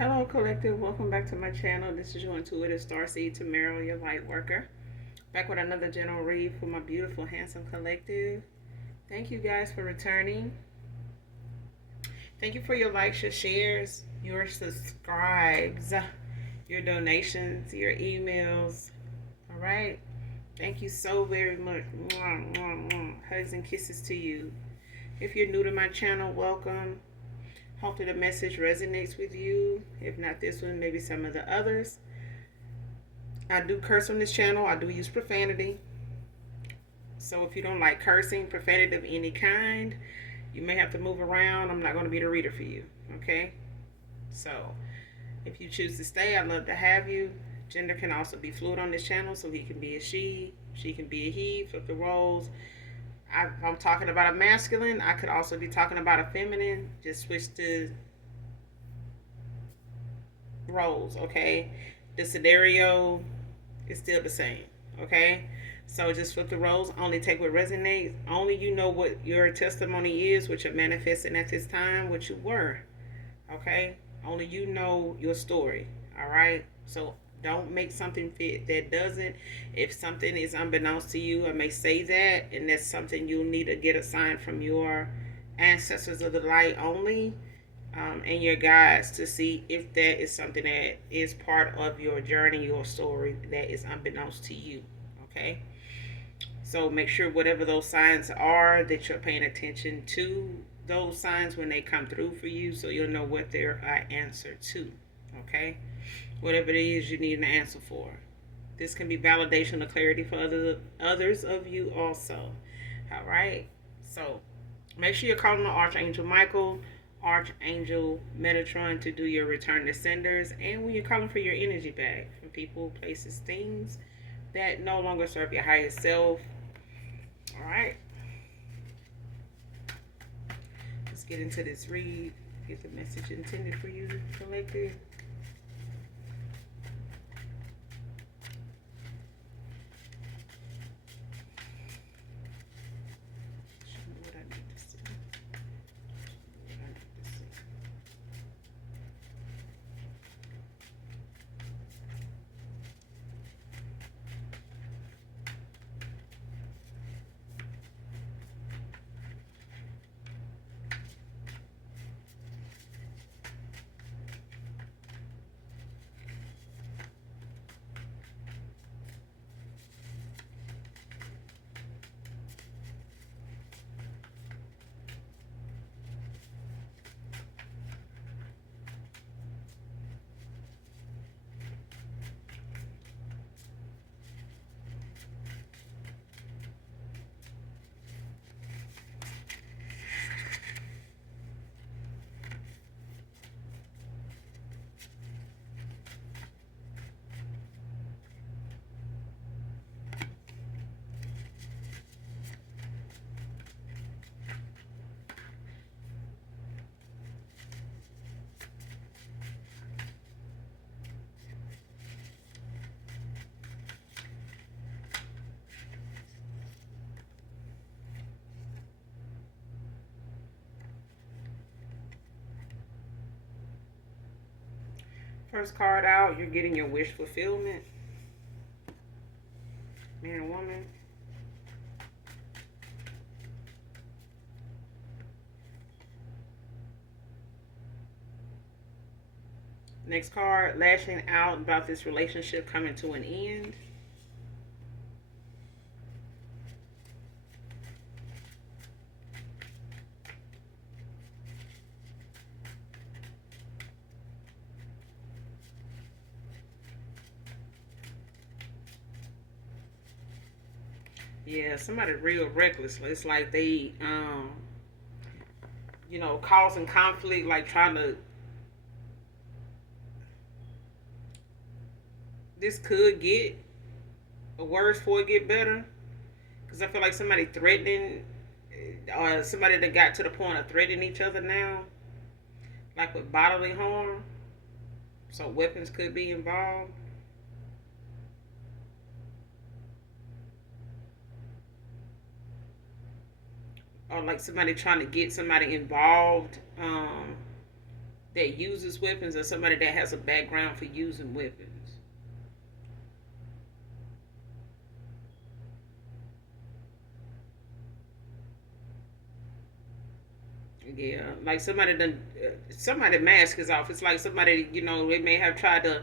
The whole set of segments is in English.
Hello, collective. Welcome back to my channel. This is your intuitive starseed Tamara, your light worker. Back with another general read for my beautiful, handsome collective. Thank you guys for returning. Thank you for your likes, your shares, your subscribes, your donations, your emails. All right. Thank you so very much. Mwah, mwah, mwah. Hugs and kisses to you. If you're new to my channel, welcome. Hopefully the message resonates with you. If not this one, maybe some of the others. I do curse on this channel. I do use profanity. So if you don't like cursing, profanity of any kind, you may have to move around. I'm not going to be the reader for you. Okay? So if you choose to stay, I'd love to have you. Gender can also be fluid on this channel. So he can be a she can be a he. Flip the roles. If I'm talking about a masculine, I could also be talking about a feminine. Just switch the roles, okay? The scenario is still the same, okay? So just flip the roles. Only take what resonates. Only you know what your testimony is, what you're manifesting at this time, what you were, okay? Only you know your story, all right? So don't make something fit that doesn't. If something is unbeknownst to you, I may say that, and that's something you'll need to get a sign from your ancestors of the light only, and your guides to see if that is something that is part of your journey, your story that is unbeknownst to you. Okay? So make sure whatever those signs are that you're paying attention to those signs when they come through for you so you'll know what they're an answer to. Okay? Whatever it is you need an answer for. This can be validation or clarity for others of you also. All right? So make sure you're calling on Archangel Michael, Archangel Metatron to do your return to senders, and when you're calling for your energy back from people, places, things that no longer serve your highest self. All right, let's get into this read. Get the message intended for you, collective. First card out, you're getting your wish fulfillment. Man and woman. Next card, lashing out about this relationship coming to an end. Yeah, somebody real reckless. It's like they, causing conflict, like trying to. This could get worse before it get better, because I feel like somebody threatening, or somebody that got to the point of threatening each other now, like with bodily harm. So weapons could be involved. Or like somebody trying to get somebody involved, that uses weapons or somebody that has a background for using weapons. Yeah, like somebody done, somebody mask is off. It's like somebody, they may have tried to,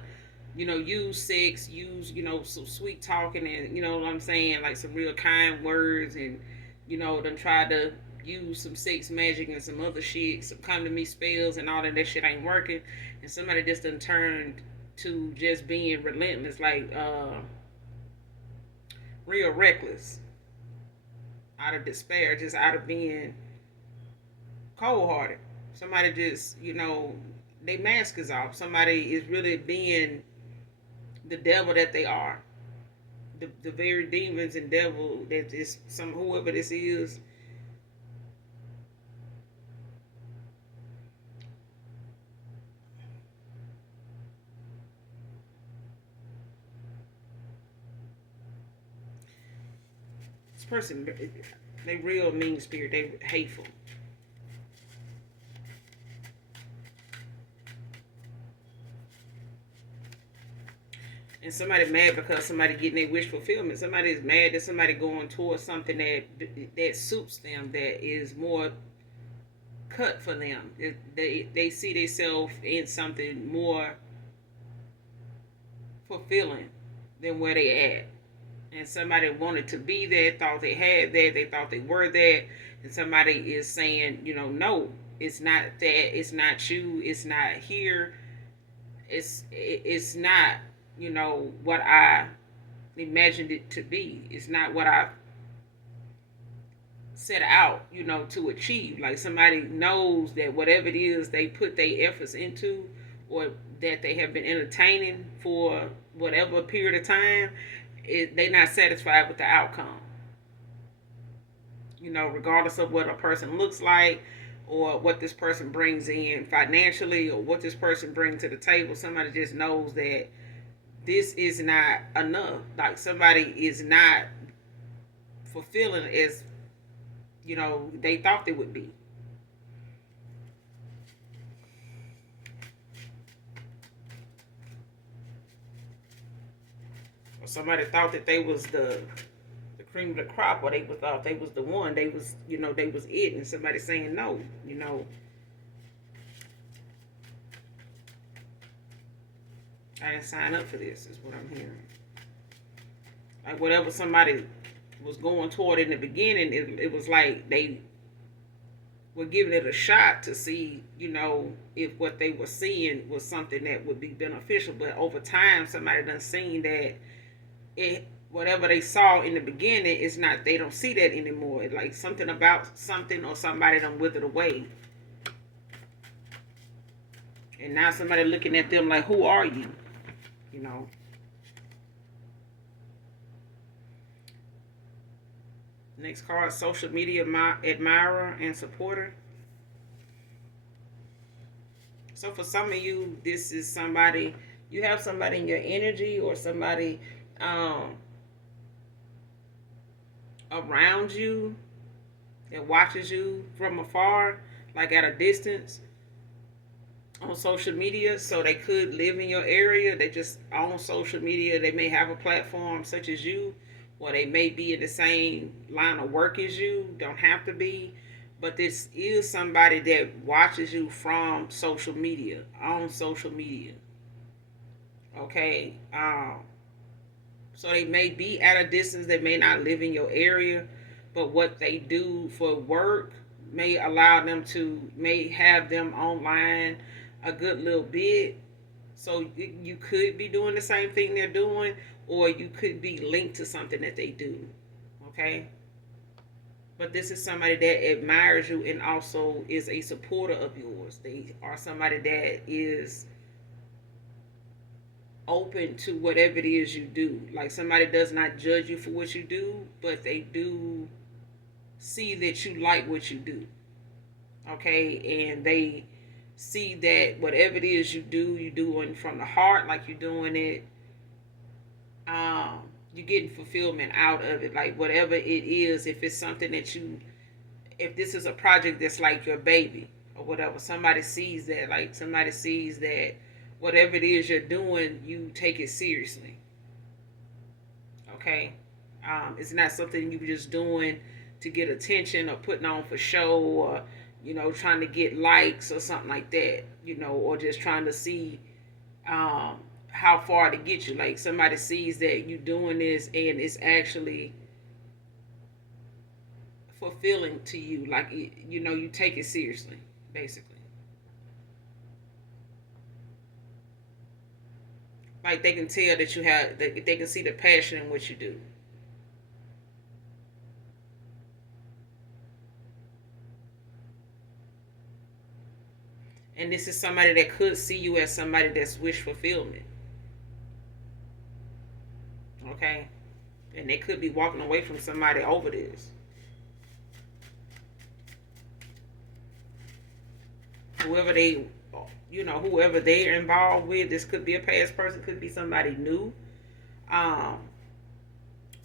use sex, use, some sweet talking and, what I'm saying, like some real kind words and, done tried to use some sex magic and some other shit, some come to me spells and all that shit ain't working. And somebody just done turned to just being relentless, like, real reckless out of despair, just out of being cold hearted. Somebody just, they mask is off. Somebody is really being the devil that they are. The very demons and devil that is some whoever this is. This person, they real mean spirit. They hateful. And somebody mad because somebody getting their wish fulfillment. Somebody is mad that somebody going towards something that suits them, that is more cut for them. They see themselves in something more fulfilling than where they at. And somebody wanted to be there, thought they had that, they thought they were that, and somebody is saying, no, it's not that, it's not you, it's not here, it's not, what I imagined it to be. It's not what I set out, to achieve. Like somebody knows that whatever it is they put their efforts into, or that they have been entertaining for whatever period of time, they're not satisfied with the outcome. Regardless of what a person looks like, or what this person brings in financially, or what this person brings to the table, somebody just knows that this is not enough. Like somebody is not fulfilling as they thought they would be. Or somebody thought that they was the cream of the crop, or they thought they was the one. They was they was it, and somebody saying no. I didn't sign up for this. Is what I'm hearing. Like whatever somebody was going toward in the beginning, it was like they were giving it a shot to see, if what they were seeing was something that would be beneficial. But over time, somebody done seen that whatever they saw in the beginning is not. They don't see that anymore. It's like something about something or somebody done withered away, and now somebody looking at them like, who are you? You know. Next card, social media admirer and supporter. So for some of you, this is somebody, you have somebody in your energy, or somebody around you that watches you from afar, like at a distance on social media. So they could live in your area. They just on social media. They may have a platform such as you, or they may be in the same line of work as you. Don't have to be. But this is somebody that watches you from social media, on social media. Okay. So they may be at a distance. They may not live in your area, but what they do for work may allow them to, may have them online a good little bit. So you could be doing the same thing they're doing, or you could be linked to something that they do. Okay. But this is somebody that admires you and also is a supporter of yours. They are somebody that is open to whatever it is you do. Like somebody does not judge you for what you do, but they do see that you like what you do. Okay, and they see that whatever it is you do, you're doing from the heart, like you're doing it. You're getting fulfillment out of it, like whatever it is. If it's something that you, if this is a project that's like your baby, or whatever. Somebody sees that, like somebody sees that whatever it is you're doing, you take it seriously. Okay, it's not something you just doing to get attention or putting on for show or trying to get likes or something like that. Or just trying to see um, how far to get you. Like somebody sees that you doing this and it's actually fulfilling to you. Like you take it seriously, basically. Like they can tell that you have, they can see the passion in what you do. And this is somebody that could see you as somebody that's wish fulfillment. Okay, and they could be walking away from somebody over this. Whoever they, whoever they're involved with, this could be a past person, could be somebody new. Um,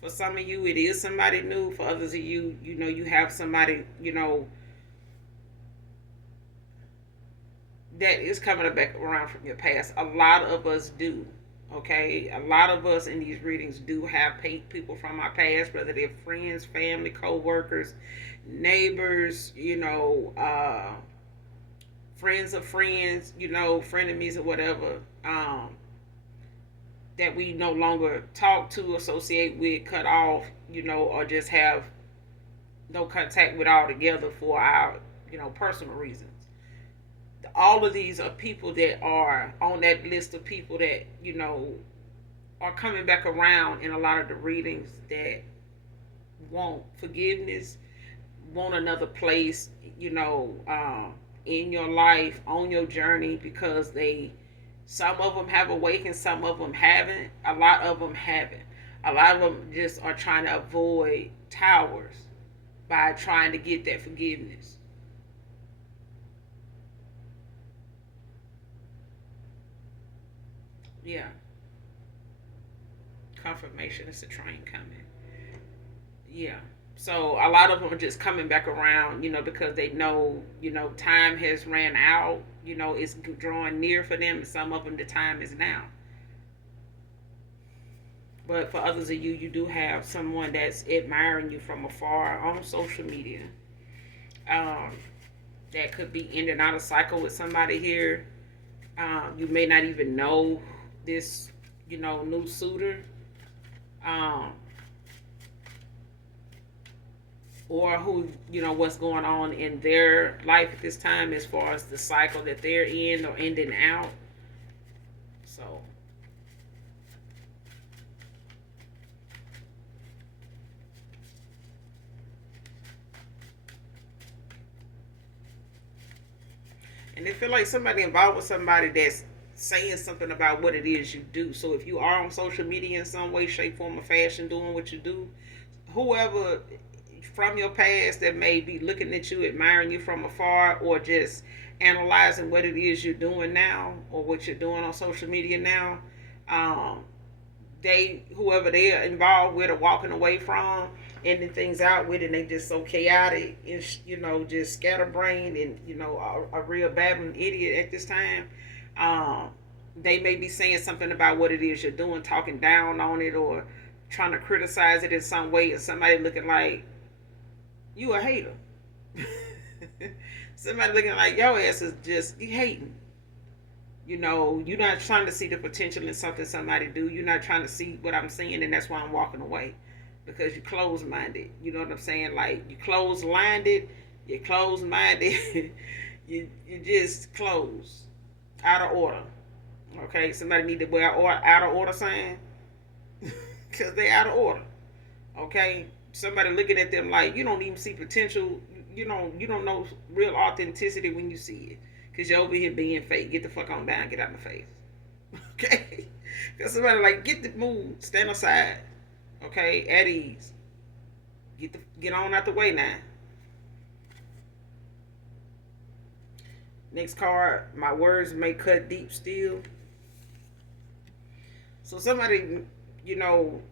for some of you, it is somebody new. For others of you, you have somebody, that is coming back around from your past. A lot of us do. Okay, a lot of us in these readings do have people from our past, whether they're friends, family, co-workers, neighbors, friends of friends, frenemies or whatever, that we no longer talk to, associate with, cut off, or just have no contact with altogether for our, personal reasons. All of these are people that are on that list of people that, are coming back around in a lot of the readings that want forgiveness, want another place, in your life, on your journey, because some of them have awakened, some of them haven't, a lot of them haven't. A lot of them just are trying to avoid towers by trying to get that forgiveness. Yeah, confirmation is the train coming. Yeah. So a lot of them are just coming back around, because they know, time has ran out, it's drawing near for them. And some of them, the time is now. But for others of you, you do have someone that's admiring you from afar on social media. Um, that could be in and out of cycle with somebody here. You may not even know this, new suitor. Um, or who, what's going on in their life at this time as far as the cycle that they're in or ending out. So, and they feel like somebody involved with somebody that's saying something about what it is you do. So if you are on social media in some way, shape, form, or fashion doing what you do, whoever from your past that may be looking at you, admiring you from afar, or just analyzing what it is you're doing now or what you're doing on social media now, um, whoever they are involved with or walking away from, ending things out with, and they just so chaotic and just scatterbrained and a real babbling idiot at this time. Um, they may be saying something about what it is you're doing, talking down on it, or trying to criticize it in some way, and somebody looking like you a hater. Somebody looking like your ass is just you hating. You're not trying to see the potential in something somebody do. You're not trying to see what I'm seeing, and that's why I'm walking away. Because you're closed minded. You know what I'm saying? Like you closed minded, you're closed minded, you just closed. Out of order. Okay? Somebody need to wear out of order sign. Cause they out of order. Okay? Somebody looking at them like you don't even see potential. You don't know real authenticity when you see it. Cause you're over here being fake. Get the fuck on down. Get out my face. Okay? Cause somebody like get the move. Stand aside. Okay? At ease. Get on out the way now. Next card. My words may cut deep still. So somebody, you know,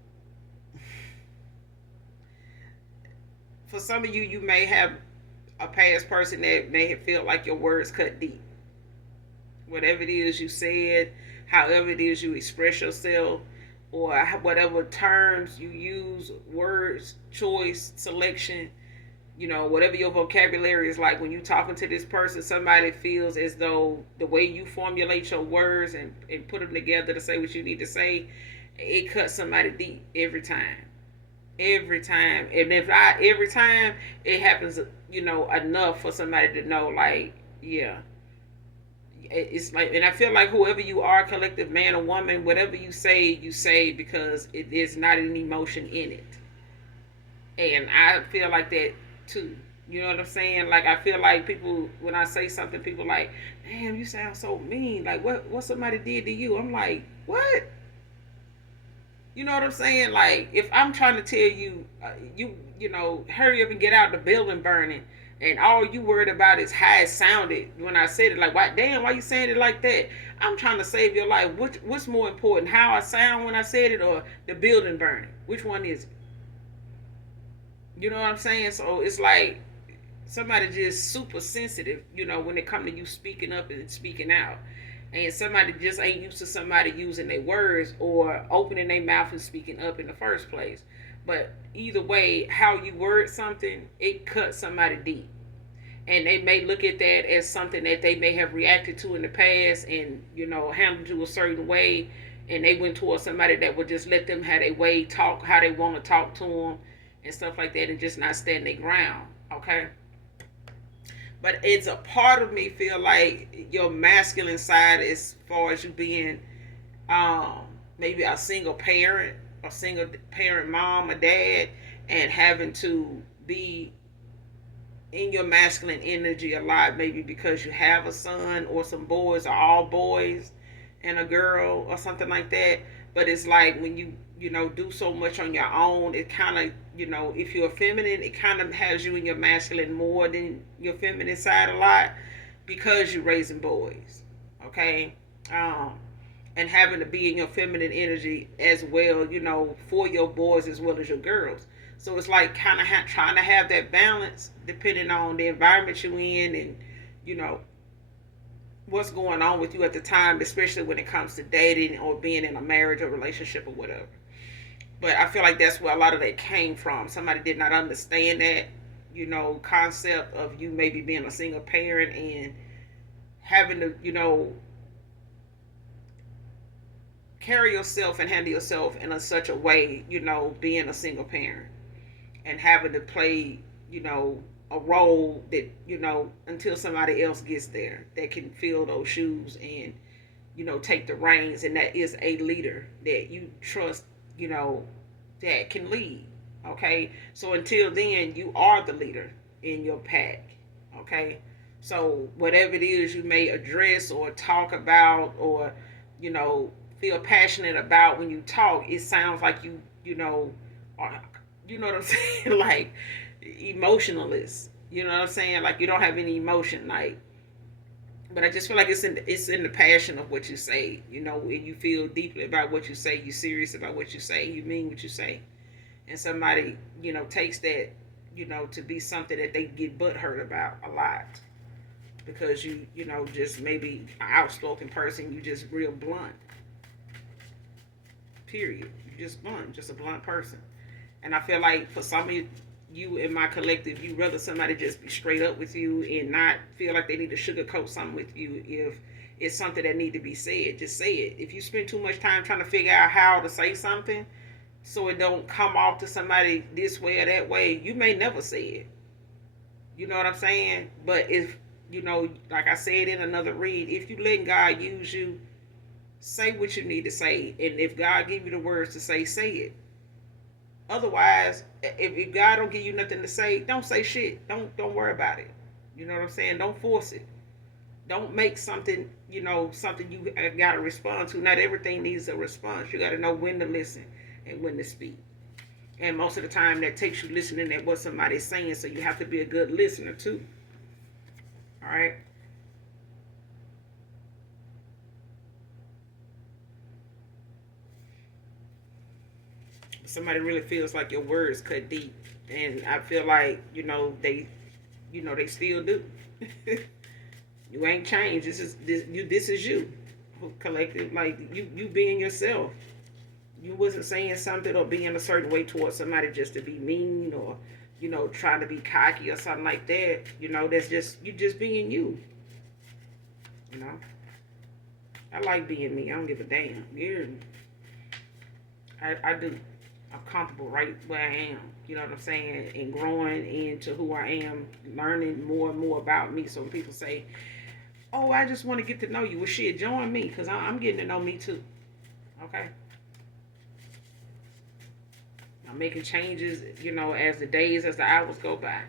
for some of you, you may have a past person that may have felt like your words cut deep. Whatever it is you said, however it is you express yourself, or whatever terms you use, words, choice, selection, whatever your vocabulary is like when you're talking to this person, somebody feels as though the way you formulate your words and put them together to say what you need to say, it cuts somebody deep every time. Every time. And if I, every time it happens, enough for somebody to know, like, yeah, it's like, and I feel like whoever you are, collective man or woman, whatever you say because it is not an emotion in it. And I feel like that too. You know what I'm saying? Like, I feel like people, when I say something, people like, damn, you sound so mean. Like, what somebody did to you? I'm like, what? You know what I'm saying? Like, if I'm trying to tell you, hurry up and get out the building burning, and all you worried about is how it sounded when I said it. Like, why you saying it like that? I'm trying to save your life. What's more important, how I sound when I said it, or the building burning? Which one is it? You know what I'm saying? So it's like somebody just super sensitive, when it come to you speaking up and speaking out. And somebody just ain't used to somebody using their words or opening their mouth and speaking up in the first place. But either way, how you word something, it cuts somebody deep. And they may look at that as something that they may have reacted to in the past and, handled to a certain way. And they went towards somebody that would just let them have their way, talk how they want to talk to them and stuff like that, and just not stand their ground. Okay? But it's a part of me feel like your masculine side, as far as you being maybe a single parent, a single parent mom or dad, and having to be in your masculine energy a lot, maybe because you have a son or some boys, or all boys and a girl or something like that. But it's like when you do so much on your own, it kind of, if you're feminine, it kind of has you in your masculine more than your feminine side a lot, because you're raising boys. Okay. And having to be in your feminine energy as well, for your boys as well as your girls. So it's like kind of trying to have that balance depending on the environment you're in, and you know what's going on with you at the time, especially when it comes to dating or being in a marriage or relationship or whatever. But I feel like that's where a lot of that came from. Somebody did not understand that, concept of you maybe being a single parent and having to, carry yourself and handle yourself in such a way, being a single parent and having to play, a role that, until somebody else gets there that can fill those shoes and, take the reins. And that is a leader that you trust, that can lead. Okay. So until then, you are the leader in your pack. Okay. So whatever it is you may address or talk about, or, you know, feel passionate about when you talk, it sounds like are, you know what I'm saying? Like emotionalist. You know what I'm saying? Like you don't have any emotion. Like, but I just feel like it's in the passion of what you say. When you feel deeply about what you say, you're serious about what you say, you mean what you say, and somebody takes that to be something that they get butthurt about a lot because you just maybe an outspoken person, you just real blunt. Period. You just blunt, just a blunt person. And I feel like for some of you in my collective, you rather somebody just be straight up with you and not feel like they need to sugarcoat something with you. If it's something that need to be said, just say it. If you spend too much time trying to figure out how to say something so it don't come off to somebody this way or that way, you may never say it. You know what I'm saying? But if like I said in another read, if you let God use you, say what you need to say. And if God give you the words to say it. Otherwise, if God don't give you nothing to say, don't say shit. Don't worry about it. You know what I'm saying? Don't force it. Don't make something, something you got to respond to. Not everything needs a response. You got to know when to listen and when to speak. And most of the time, that takes you listening at what somebody's saying. So you have to be a good listener too. All right. Somebody really feels like your words cut deep, and I feel like they They still do. You ain't changed. This is you. Collective, like you being yourself. You wasn't saying something or being a certain way towards somebody just to be mean or trying to be cocky or something like that. That's just you just being you. You know, I like being me. I don't give a damn. Yeah, I do. I'm comfortable right where I am. You know what I'm saying? And growing into who I am, learning more and more about me. So when people say, "Oh, I just want to get to know you," well, shit, join me because I'm getting to know me too. Okay. I'm making changes, as the days, as the hours go by.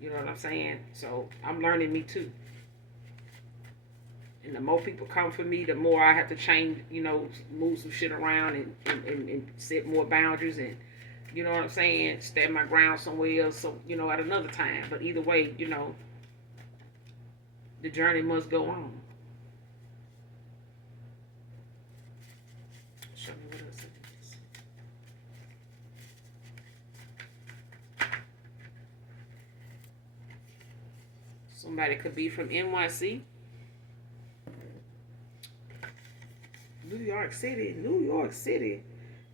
You know what I'm saying? So I'm learning me too. And the more people come for me, the more I have to change, move some shit around and set more boundaries and, you know what I'm saying, stand my ground somewhere else, so, at another time. But either way, the journey must go on. Show me what else it is. Somebody could be from NYC. New York City, New York City.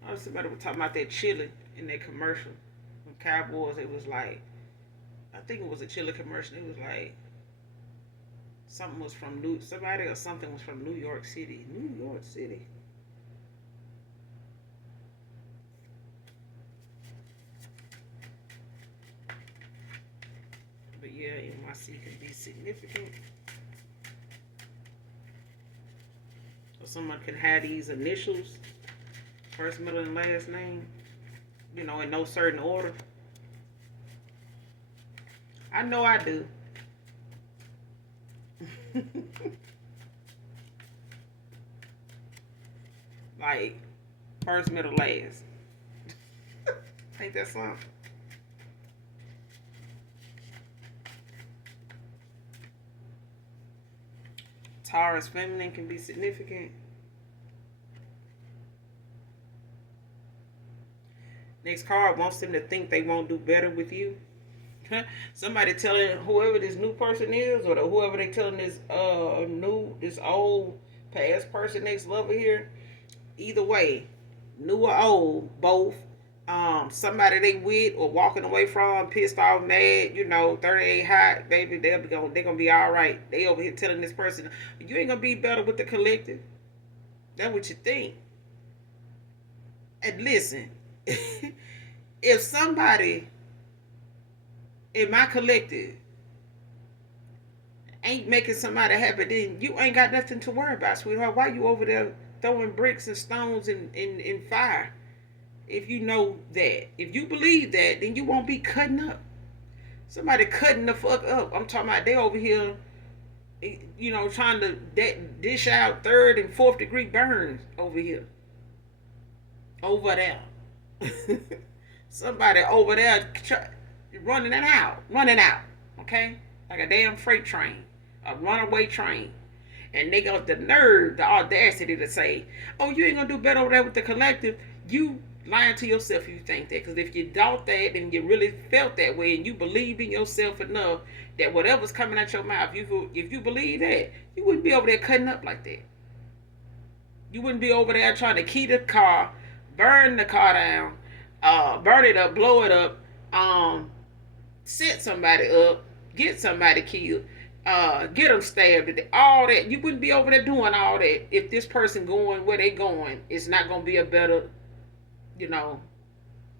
I was somebody was talking about that chili in that commercial from Cowboys. It was like, I think it was a chili commercial. It was like something was from somebody or something was from New York City. New York City. But yeah, NYC can be significant. Or someone can have these initials, first, middle, and last name, in no certain order. I know I do. Like, first, middle, last. Ain't that something? Taurus feminine can be significant. Next card wants them to think they won't do better with you. Somebody telling whoever this new person is, or whoever they telling this old past person next lover here. Either way, new or old, both. Somebody they with or walking away from, pissed off, mad, 38 hot, baby, they're gonna be all right. They over here telling this person, you ain't gonna be better with the collective. That's what you think. And listen, if somebody in my collective ain't making somebody happy, then you ain't got nothing to worry about, sweetheart. Why you over there throwing bricks and stones in fire? If you know that, if you believe that, then you won't be cutting up. Somebody cutting the fuck up. I'm talking about they over here, trying to dish out third and fourth degree burns over here. Over there. Somebody over there running out, okay? Like a damn freight train, a runaway train. And they got the nerve, the audacity to say, oh, you ain't gonna do better over there with the collective. You lying to yourself if you think that. Because if you doubt that and you really felt that way and you believe in yourself enough that whatever's coming out your mouth, if you believe that, you wouldn't be over there cutting up like that. You wouldn't be over there trying to key the car, burn the car down, burn it up, blow it up, set somebody up, get somebody killed, get them stabbed, all that. You wouldn't be over there doing all that if this person going where they going is not going to be a better,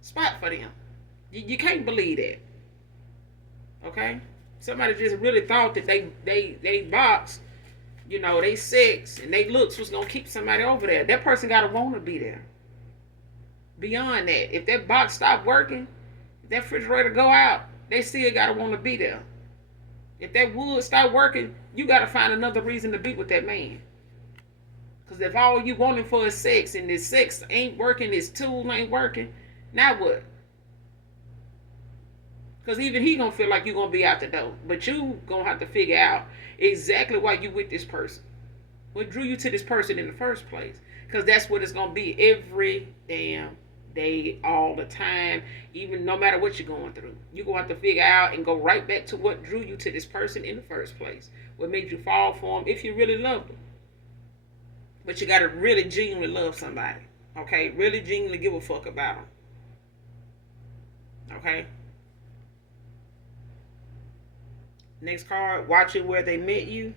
spot for them. You can't believe that. Okay? Somebody just really thought that they box, they sex and they looks was going to keep somebody over there. That person got to want to be there. Beyond that, if that box stop working, if that refrigerator go out, they still got to want to be there. If that wood stop working, you got to find another reason to be with that man. Because if all you wanting for is sex and this sex ain't working, this tool ain't working, now what? Because even he going to feel like you're going to be out the door. But you going to have to figure out exactly why you with this person. What drew you to this person in the first place? Because that's what it's going to be every damn day, all the time, even no matter what you're going through. You're going to have to figure out and go right back to what drew you to this person in the first place, what made you fall for them if you really love them. But you got to really genuinely love somebody, okay? Really genuinely give a fuck about them, okay? Next card, watching where they met you.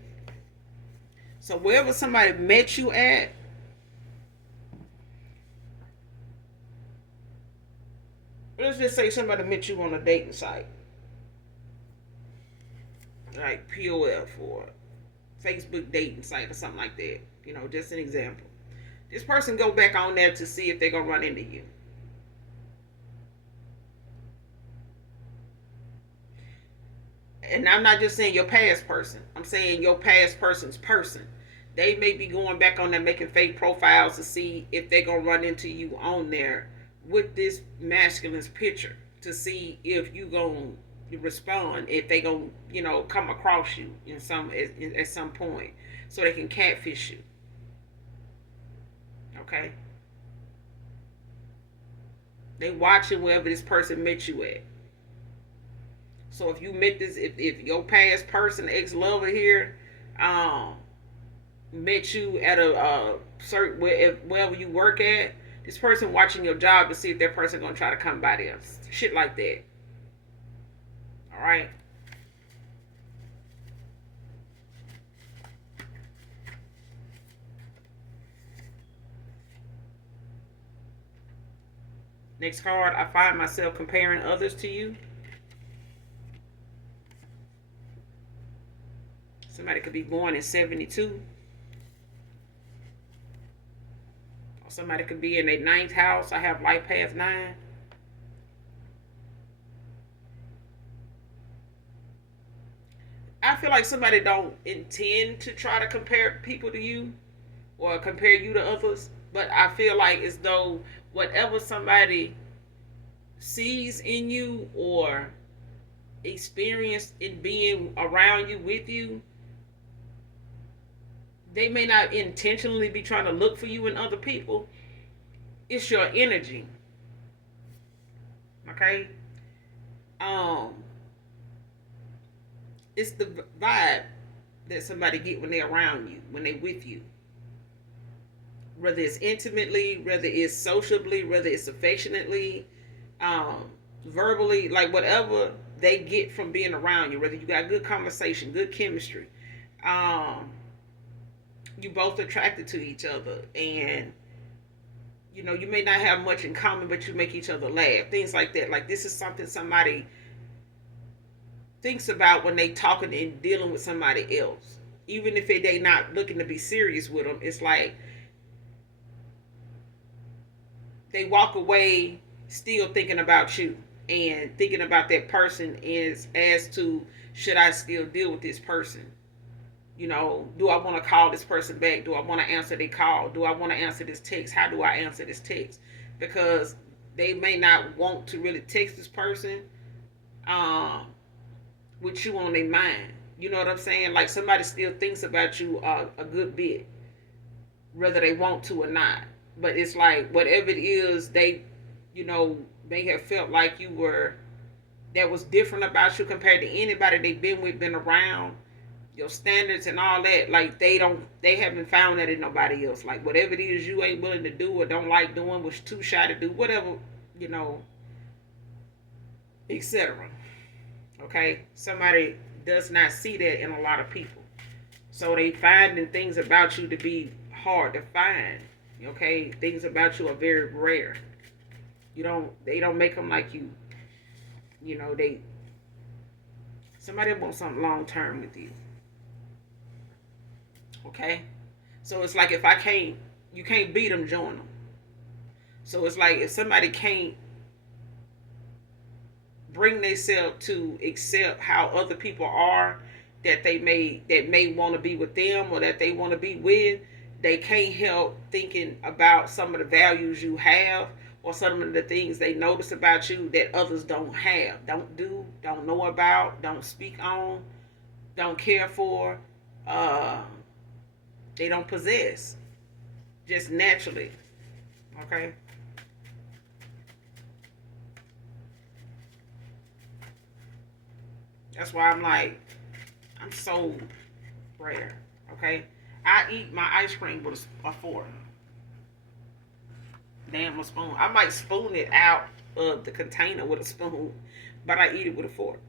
So wherever somebody met you at, let's just say somebody met you on a dating site, like POF or Facebook dating site or something like that. You know, just an example. This person go back on there to see if they're gonna run into you. And I'm not just saying your past person. I'm saying your past person's person. They may be going back on there making fake profiles to see if they're gonna run into you on there with this masculine's picture to see if you gonna respond, if they gonna come across you in at some point, so they can catfish you. Okay, they watching wherever this person met you at. So if you met this, if your past person, ex lover here, um, met you at a certain wherever you work at, this person watching your job to see if that person gonna try to come by there, shit like that. All right. Next card, I find myself comparing others to you. Somebody could be born in 72. Or somebody could be in their ninth house. I have life path 9. I feel like somebody don't intend to try to compare people to you or compare you to others, but I feel like as though whatever somebody sees in you or experience in being around you with you, they may not intentionally be trying to look for you in other people. It's your energy. Okay? Um it's the vibe that somebody get when they're around you, when they're with you. Whether it's intimately, whether it's sociably, whether it's affectionately, um, verbally, like whatever they get from being around you, whether you got good conversation, good chemistry, um, you both attracted to each other, and you may not have much in common, but you make each other laugh, things like that. Like this is something somebody thinks about when they talking and dealing with somebody else, even if they not looking to be serious with them. It's like they walk away still thinking about you and thinking about that person is as to, should I still deal with this person? Do I want to call this person back? Do I want to answer their call? Do I want to answer this text? How do I answer this text? Because they may not want to really text this person um, with you on their mind. You know what I'm saying? Like somebody still thinks about you a good bit, whether they want to or not. But it's like whatever it is, they, may have felt like you were, that was different about you compared to anybody they've been with, been around, your standards and all that. Like they haven't found that in nobody else. Like whatever it is you ain't willing to do or don't like doing, was too shy to do, whatever, etc. Okay, somebody does not see that in a lot of people, so they finding things about you to be hard to find. Okay, things about you are very rare. They don't make them like you. They, somebody wants something long term with you. Okay, so it's like if you can't beat them, join them. So it's like if somebody can't bring themselves to accept how other people are, that may want to be with them or that they want to be with, they can't help thinking about some of the values you have or some of the things they notice about you that others don't have, don't do, don't know about, don't speak on, don't care for, uh, they don't possess, just naturally. Okay. That's why I'm like, I'm so rare. Okay, I eat my ice cream with a fork. Damn, a spoon. I might spoon it out of the container with a spoon, but I eat it with a fork.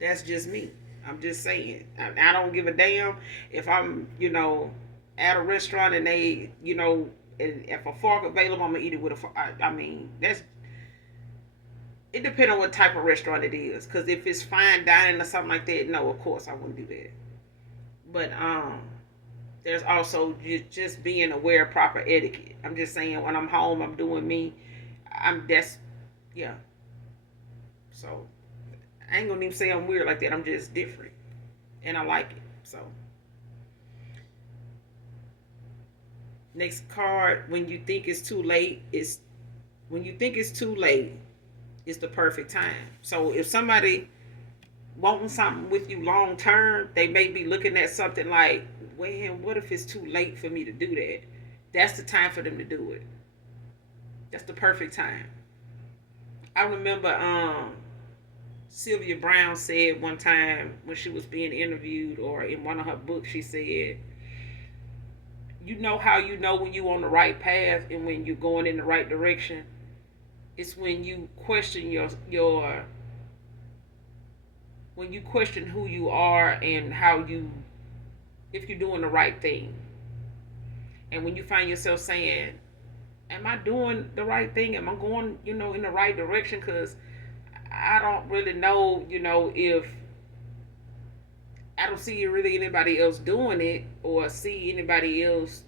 That's just me. I'm just saying. I don't give a damn if I'm, at a restaurant and they, and if a fork available, I'm gonna eat it with a fork. I mean, that's it. Depends on what type of restaurant it is. Cause if it's fine dining or something like that, no, of course I wouldn't do that. But there's also just being aware of proper etiquette. I'm just saying when I'm home, I'm doing me. That's yeah. So I ain't gonna even say I'm weird like that. I'm just different, and I like it. So next card, when you think it's too late, is when you think it's too late, it's the perfect time. So if somebody wanting something with you long term, they may be looking at something like, well, what if it's too late for me to do that? That's the time for them to do it. That's the perfect time. I remember Sylvia Brown said one time when she was being interviewed, or in one of her books, she said, "You know how you know when you're on the right path and when you're going in the right direction? It's when you question your when you question who you are and how you if you're doing the right thing. And when you find yourself saying, am I doing the right thing? Am I going, in the right direction? Because I don't really know, if I don't see really anybody else doing it or see anybody else,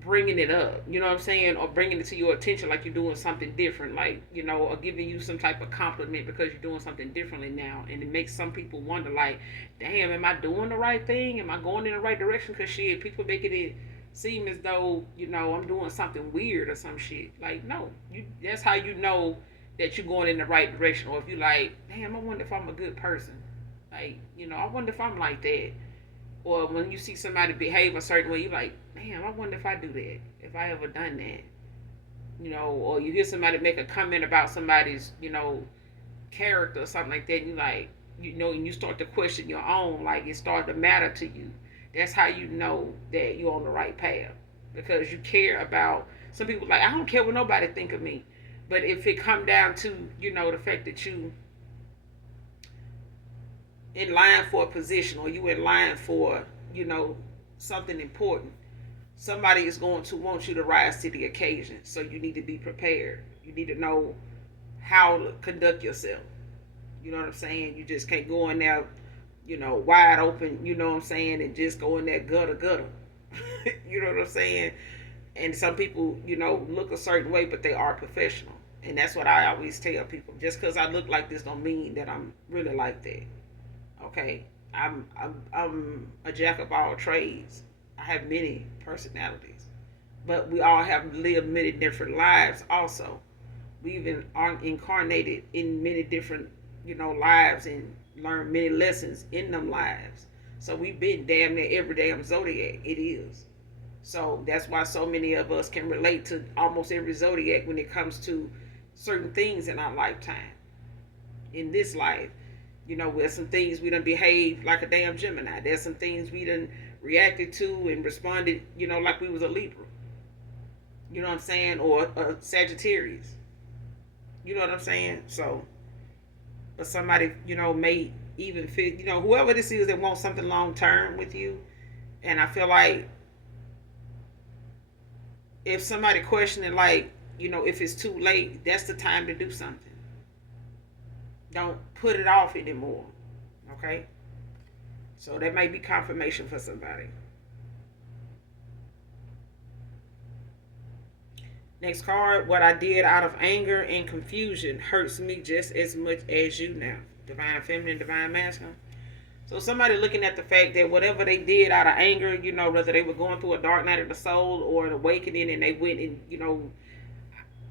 bringing it up, you know what I'm saying, or bringing it to your attention like you're doing something different, like, or giving you some type of compliment because you're doing something differently now. And it makes some people wonder, like, damn, am I doing the right thing? Am I going in the right direction? Because shit, people making it seem as though, I'm doing something weird or some shit. Like, no, that's how you know that you're going in the right direction. Or if you like, damn, I wonder if I'm a good person. Like, I wonder if I'm like that. Or when you see somebody behave a certain way, you're like, damn, I wonder if I do that, if I ever done that. Or you hear somebody make a comment about somebody's, character or something like that, and you like, and you start to question your own, like it starts to matter to you. That's how you know that you're on the right path. Because you care about, some people like, I don't care what nobody think of me. But if it come down to, the fact that you in line for a position, or you in line for, something important, somebody is going to want you to rise to the occasion. So you need to be prepared. You need to know how to conduct yourself. You know what I'm saying? You just can't go in there, wide open, you know what I'm saying, and just go in there gutter. You know what I'm saying? And some people, look a certain way, but they are professional. And that's what I always tell people. Just because I look like this don't mean that I'm really like that. Okay? I'm a jack of all trades. I have many personalities. But we all have lived many different lives also. We even are incarnated in many different, lives, and learned many lessons in them lives. So we've been damn near every damn zodiac. It is. So that's why so many of us can relate to almost every zodiac when it comes to certain things in our lifetime. In this life, there's some things we done behave like a damn Gemini. There's some things we done reacted to and responded, like we was a Libra. You know what I'm saying? Or a Sagittarius. You know what I'm saying? So, but somebody, may even feel, whoever this is that wants something long term with you. And I feel like if somebody questioning, like, if it's too late, that's the time to do something. Don't put it off anymore. Okay? So that may be confirmation for somebody. Next card, what I did out of anger and confusion hurts me just as much as you now. Divine feminine, divine masculine. So somebody looking at the fact that whatever they did out of anger, whether they were going through a dark night of the soul or an awakening, and they went and,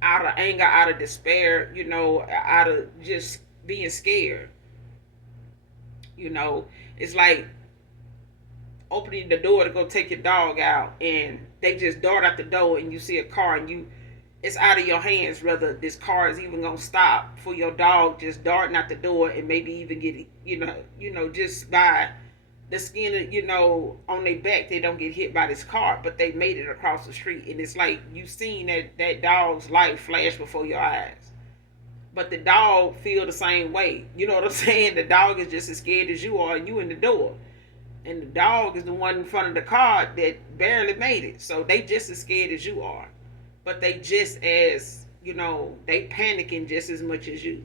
out of anger, out of despair, out of just being scared. It's like opening the door to go take your dog out, and they just dart out the door, and you see a car, and it's out of your hands whether this car is even gonna stop for your dog just darting out the door and maybe even get, just by the skin of, on their back, they don't get hit by this car, but they made it across the street, and it's like you seen that dog's life flash before your eyes. But the dog feel the same way. You know what I'm saying? The dog is just as scared as you are, and you in the door. And the dog is the one in front of the car that barely made it. So they just as scared as you are. But they just as, they panicking just as much as you.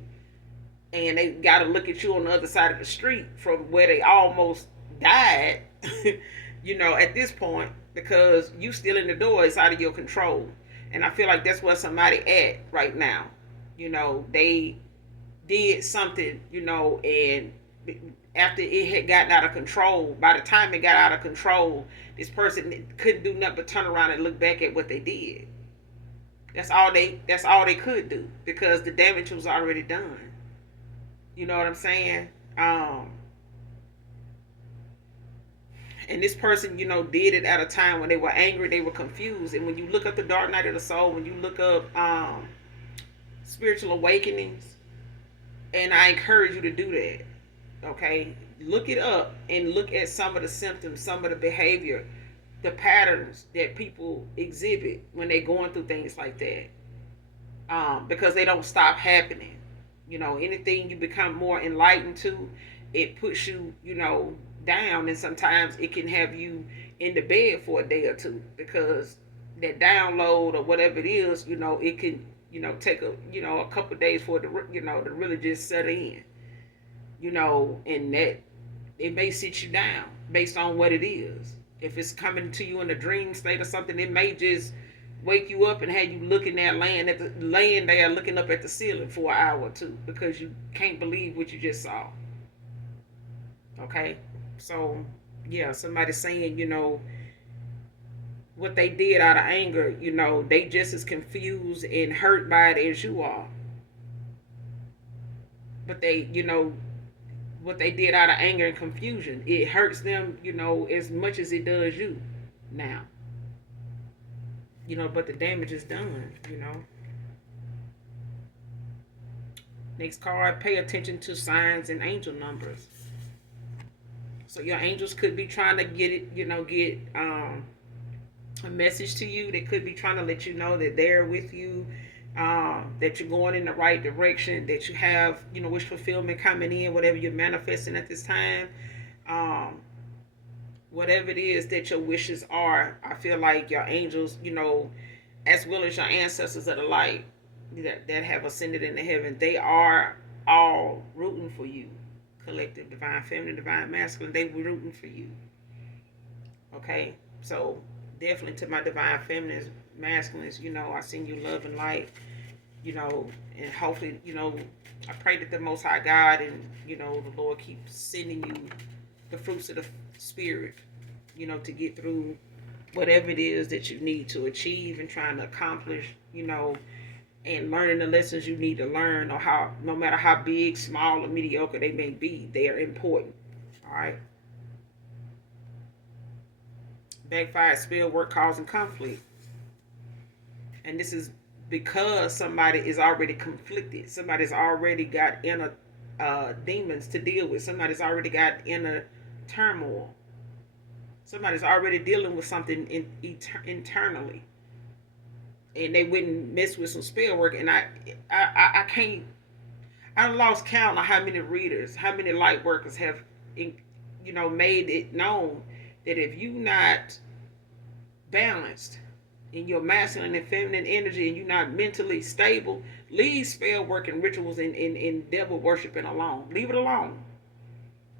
And they got to look at you on the other side of the street from where they almost died, at this point, because you still in the door. It's out of your control. And I feel like that's where somebody at right now. They did something, and after it had gotten out of control, by the time it got out of control, this person couldn't do nothing but turn around and look back at what they did. That's all they could do, because the damage was already done. You know what I'm saying? And this person, did it at a time when they were angry, they were confused. And when you look up the dark night of the soul, when you look up spiritual awakenings, and I encourage you to do that. Okay, look it up and look at some of the symptoms, some of the behavior, the patterns that people exhibit when they're going through things like that, because they don't stop happening. Anything you become more enlightened to, it puts you, down, and sometimes it can have you in the bed for a day or two, because that download or whatever it is, it can, take a couple of days for it to, to really just set in, and that it may sit you down based on what it is. If it's coming to you in a dream state or something, it may just wake you up and have you looking there, laying there looking up at the ceiling for an hour or two, because you can't believe what you just saw. Okay, so yeah, somebody saying, what they did out of anger, they just as confused and hurt by it as you are. But they, what they did out of anger and confusion, it hurts them, as much as it does you now. But the damage is done. Next card, pay attention to signs and angel numbers. So your angels could be trying to get it, get a message to you. They could be trying to let you know that they're with you, that you're going in the right direction, that you have, wish fulfillment coming in, whatever you're manifesting at this time. Whatever it is that your wishes are, I feel like your angels, as well as your ancestors of the light that have ascended into heaven, they are all rooting for you. Collective, divine feminine, divine masculine, they were rooting for you. Okay, so definitely to my divine feminines, masculines, I send you love and light, and hopefully, I pray that the Most High God and, the Lord keeps sending you the fruits of the Spirit, to get through whatever it is that you need to achieve and trying to accomplish, and learning the lessons you need to learn, or no matter how big, small, or mediocre they may be, they are important. All right. Backfire, spell, work, causing conflict. And this is because somebody is already conflicted. Somebody's already got inner demons to deal with. Somebody's already got inner turmoil. Somebody's already dealing with something internally. And they wouldn't mess with some spell work. And I can't, I lost count on how many readers, how many light workers have, made it known that if you not balanced in your masculine and feminine energy, and you're not mentally stable, leave spell work and rituals and devil worshiping alone. Leave it alone.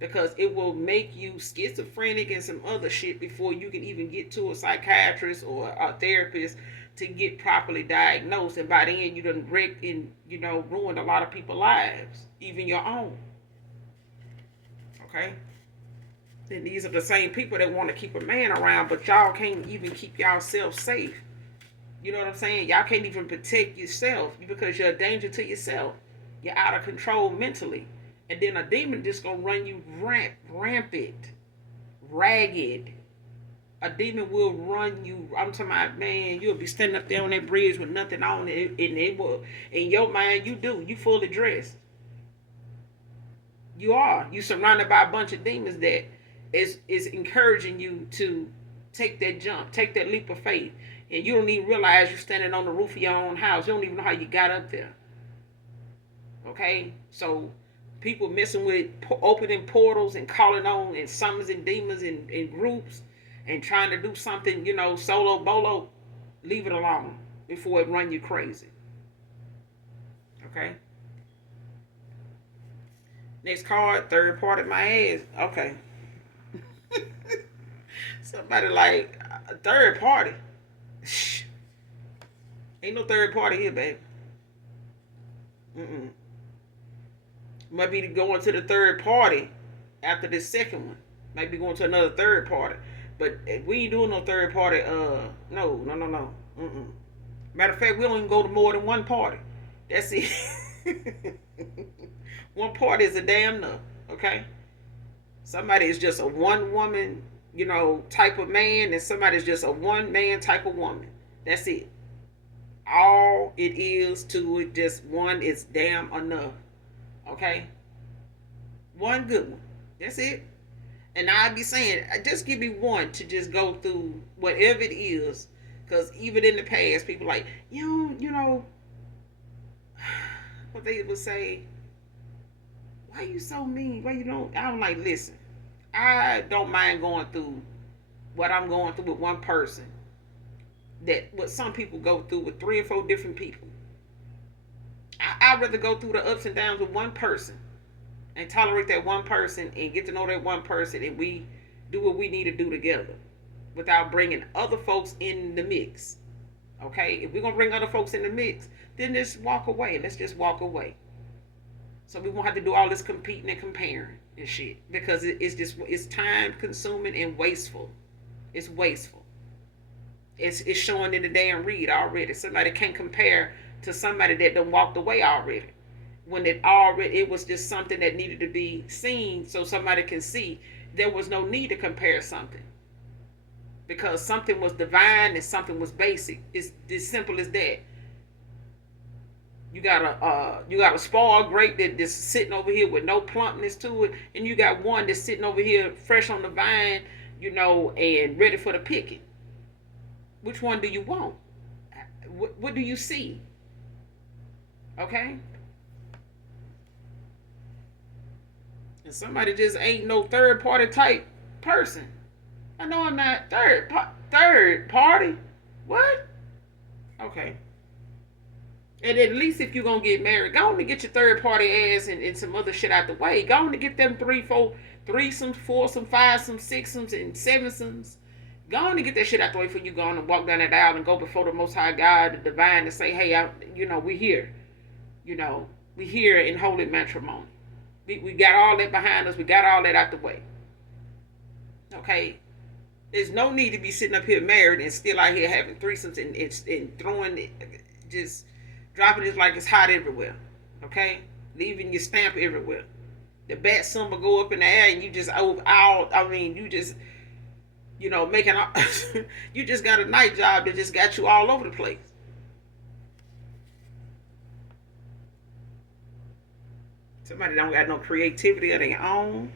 Because it will make you schizophrenic and some other shit before you can even get to a psychiatrist or a therapist to get properly diagnosed. And by then you done wrecked and, ruined a lot of people's lives, even your own. Okay? And these are the same people that want to keep a man around, but y'all can't even keep yourself safe. You know what I'm saying? Y'all can't even protect yourself because you're a danger to yourself. You're out of control mentally. And then a demon just gonna run you rampant, ragged, A demon will run you. I'm talking about, man, you'll be standing up there on that bridge with nothing on it, and it will, in your mind, you fully dressed. You are. You surrounded by a bunch of demons that is encouraging you to take that jump, take that leap of faith. And you don't even realize you're standing on the roof of your own house. You don't even know how you got up there. Okay? So people messing with opening portals and calling on and summons and demons in groups and trying to do something, solo bolo, leave it alone before it run you crazy. Okay? Next card, third party, my ass. Okay. Somebody like a third party. Shh. Ain't no third party here, baby. Mm-mm. Might be going to the third party after this second one. Might be going to another third party. But we ain't doing no third party. No. Mm-mm. Matter of fact, we don't even go to more than one party. That's it. One party is a damn enough. Okay. Somebody is just a one woman, type of man, and somebody is just a one man type of woman. That's it. All it is to it, just one is damn enough. Okay? One good one. That's it. And I'd be saying, just give me one to just go through whatever it is. Because even in the past, people like, what they would say, why you so mean? Why you don't? I'm like, listen, I don't mind going through what I'm going through with one person. That what some people go through with 3 or 4 different people. I'd rather go through the ups and downs with one person and tolerate that one person and get to know that one person, and we do what we need to do together without bringing other folks in the mix. Okay? If we're going to bring other folks in the mix, then just walk away. Let's just walk away. So we won't have to do all this competing and comparing and shit, because it's time consuming and wasteful. It's wasteful. It's showing in the damn read already. Somebody can't compare to somebody that done walked away already. When it was just something that needed to be seen so somebody can see. There was no need to compare something. Because something was divine and something was basic. It's as simple as that. You got a spoiled grape that is sitting over here with no plumpness to it, and you got one that's sitting over here fresh on the vine, and ready for the picking. Which one do you want? What do you see? Okay? And somebody just ain't no third party type person. I know I'm not third party. What? Okay. And at least if you're going to get married, go on and get your third party ass and some other shit out the way. Go on and get them 3, 4, threesomes, foursomes, fivesomes, sixsomes, and sevensomes. Go on and get that shit out the way before you go on and walk down that aisle and go before the Most High God, the divine, and say, hey, we here. We here in holy matrimony. We got all that behind us. We got all that out the way. Okay? There's no need to be sitting up here married and still out here having threesomes and throwing it, just dropping it like it's hot everywhere. Okay? Leaving your stamp everywhere. The bat symbol go up in the air and you just making you just got a night job that just got you all over the place. Somebody don't got no creativity of their own.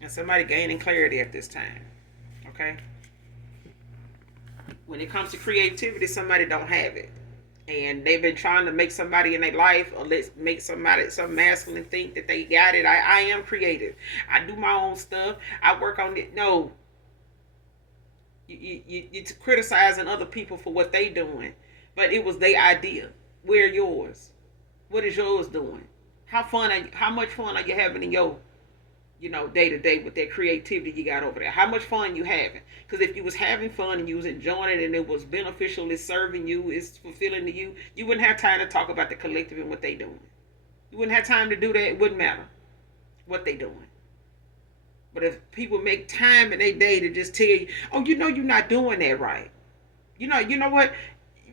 And somebody gaining clarity at this time. Okay? When it comes to creativity, somebody don't have it. And they've been trying to make somebody in their life, or let's make some masculine think that they got it. I am creative. I do my own stuff. I work on it. No. You're criticizing other people for what they doing. But it was their idea. Where yours? What is yours doing? How much fun are you having in your day to day with that creativity you got over there? How much fun you having? Because if you was having fun and you was enjoying it and it was beneficial, it's serving you, it's fulfilling to you, you wouldn't have time to talk about the collective and what they doing. You wouldn't have time to do that. It wouldn't matter what they doing. But if people make time in their day to just tell you, oh, you're not doing that right. You know what?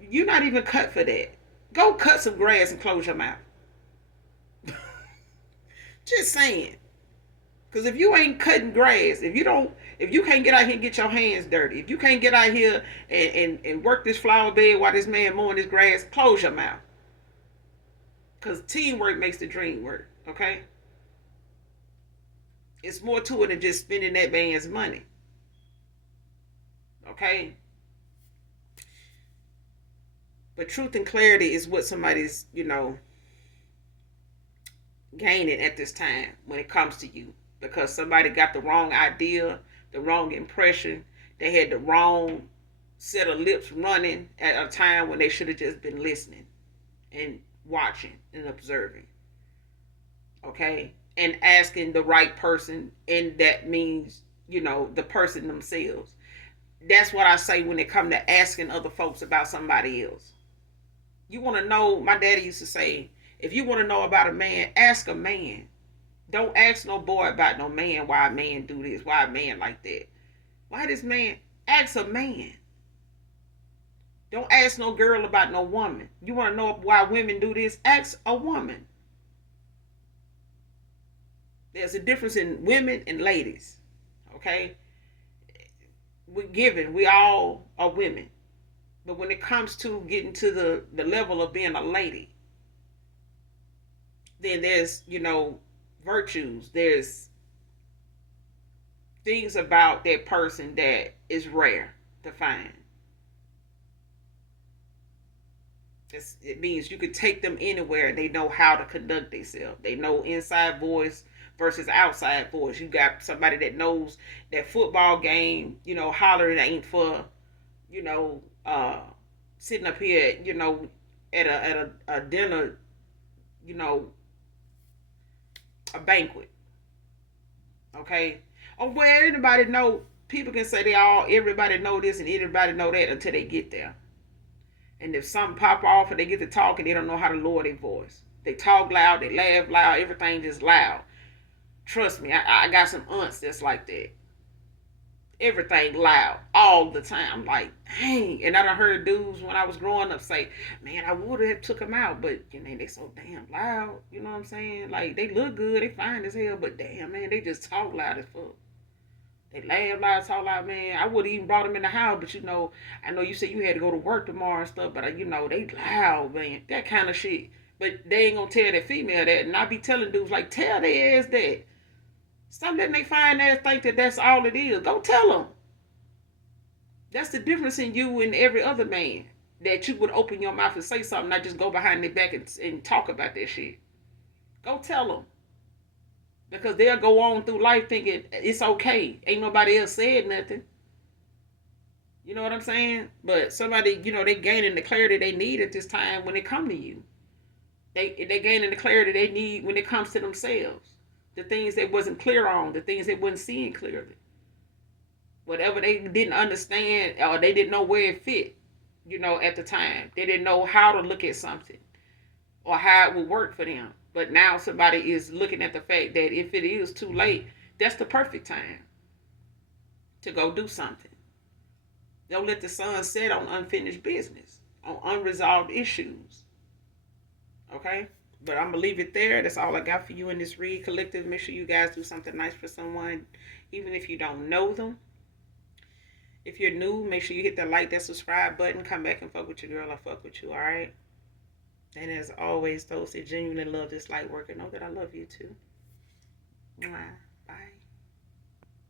You're not even cut for that. Go cut some grass and close your mouth. Just saying. Because if you ain't cutting grass, if you can't get out here and get your hands dirty, if you can't get out here and work this flower bed while this man mowing this grass, close your mouth. Because teamwork makes the dream work, okay? It's more to it than just spending that man's money, okay? But truth and clarity is what somebody's, gaining at this time when it comes to you. Because somebody got the wrong idea, the wrong impression. They had the wrong set of lips running at a time when they should have just been listening and watching and observing. Okay? And asking the right person, and that means, the person themselves. That's what I say when it comes to asking other folks about somebody else. You want to know, my daddy used to say, if you want to know about a man, ask a man. Don't ask no boy about no man, why a man do this, why a man like that. Why this man? Ask a man. Don't ask no girl about no woman. You want to know why women do this? Ask a woman. There's a difference in women and ladies. Okay? We all are women. But when it comes to getting to the level of being a lady, then there's, virtues. There's things about that person that is rare to find. It means you could take them anywhere and they know how to conduct themselves. They know inside voice versus outside voice. You got somebody that knows that football game, hollering ain't for, sitting up here, at a dinner, a banquet. Okay? Or where anybody know, people can say everybody know this and everybody know that until they get there. And if something pop off and they get to talking, they don't know how to lower their voice. They talk loud, they laugh loud, everything just loud. Trust me, I got some aunts that's like that. Everything loud all the time. I'm like, dang. And I done heard dudes when I was growing up say, man, I would have took them out, but they so damn loud. You know what I'm saying? Like, they look good, they fine as hell, but damn, man, they just talk loud as fuck. They laugh loud, talk loud, man. I would have even brought them in the house, but I know you said you had to go to work tomorrow and stuff, but they loud, man. That kind of shit. But they ain't gonna tell that female that, and I be telling dudes like, tell their ass that. Stop letting they fine ass think that that's all it is. Go tell them. That's the difference in you and every other man. That you would open your mouth and say something, not just go behind their back and talk about that shit. Go tell them. Because they'll go on through life thinking it's okay. Ain't nobody else said nothing. You know what I'm saying? But somebody, they gaining the clarity they need at this time when they come to you. They gaining the clarity they need when it comes to themselves. The things they wasn't clear on, the things they wasn't seeing clearly. Whatever they didn't understand or they didn't know where it fit, at the time. They didn't know how to look at something or how it would work for them. But now somebody is looking at the fact that if it is too late, that's the perfect time to go do something. Don't let the sun set on unfinished business, on unresolved issues. Okay? But I'm going to leave it there. That's all I got for you in this read collective. Make sure you guys do something nice for someone, even if you don't know them. If you're new, make sure you hit that like, that subscribe button. Come back and fuck with your girl. I fuck with you, all right? And as always, those that genuinely love this light work and know that I love you too. Mwah.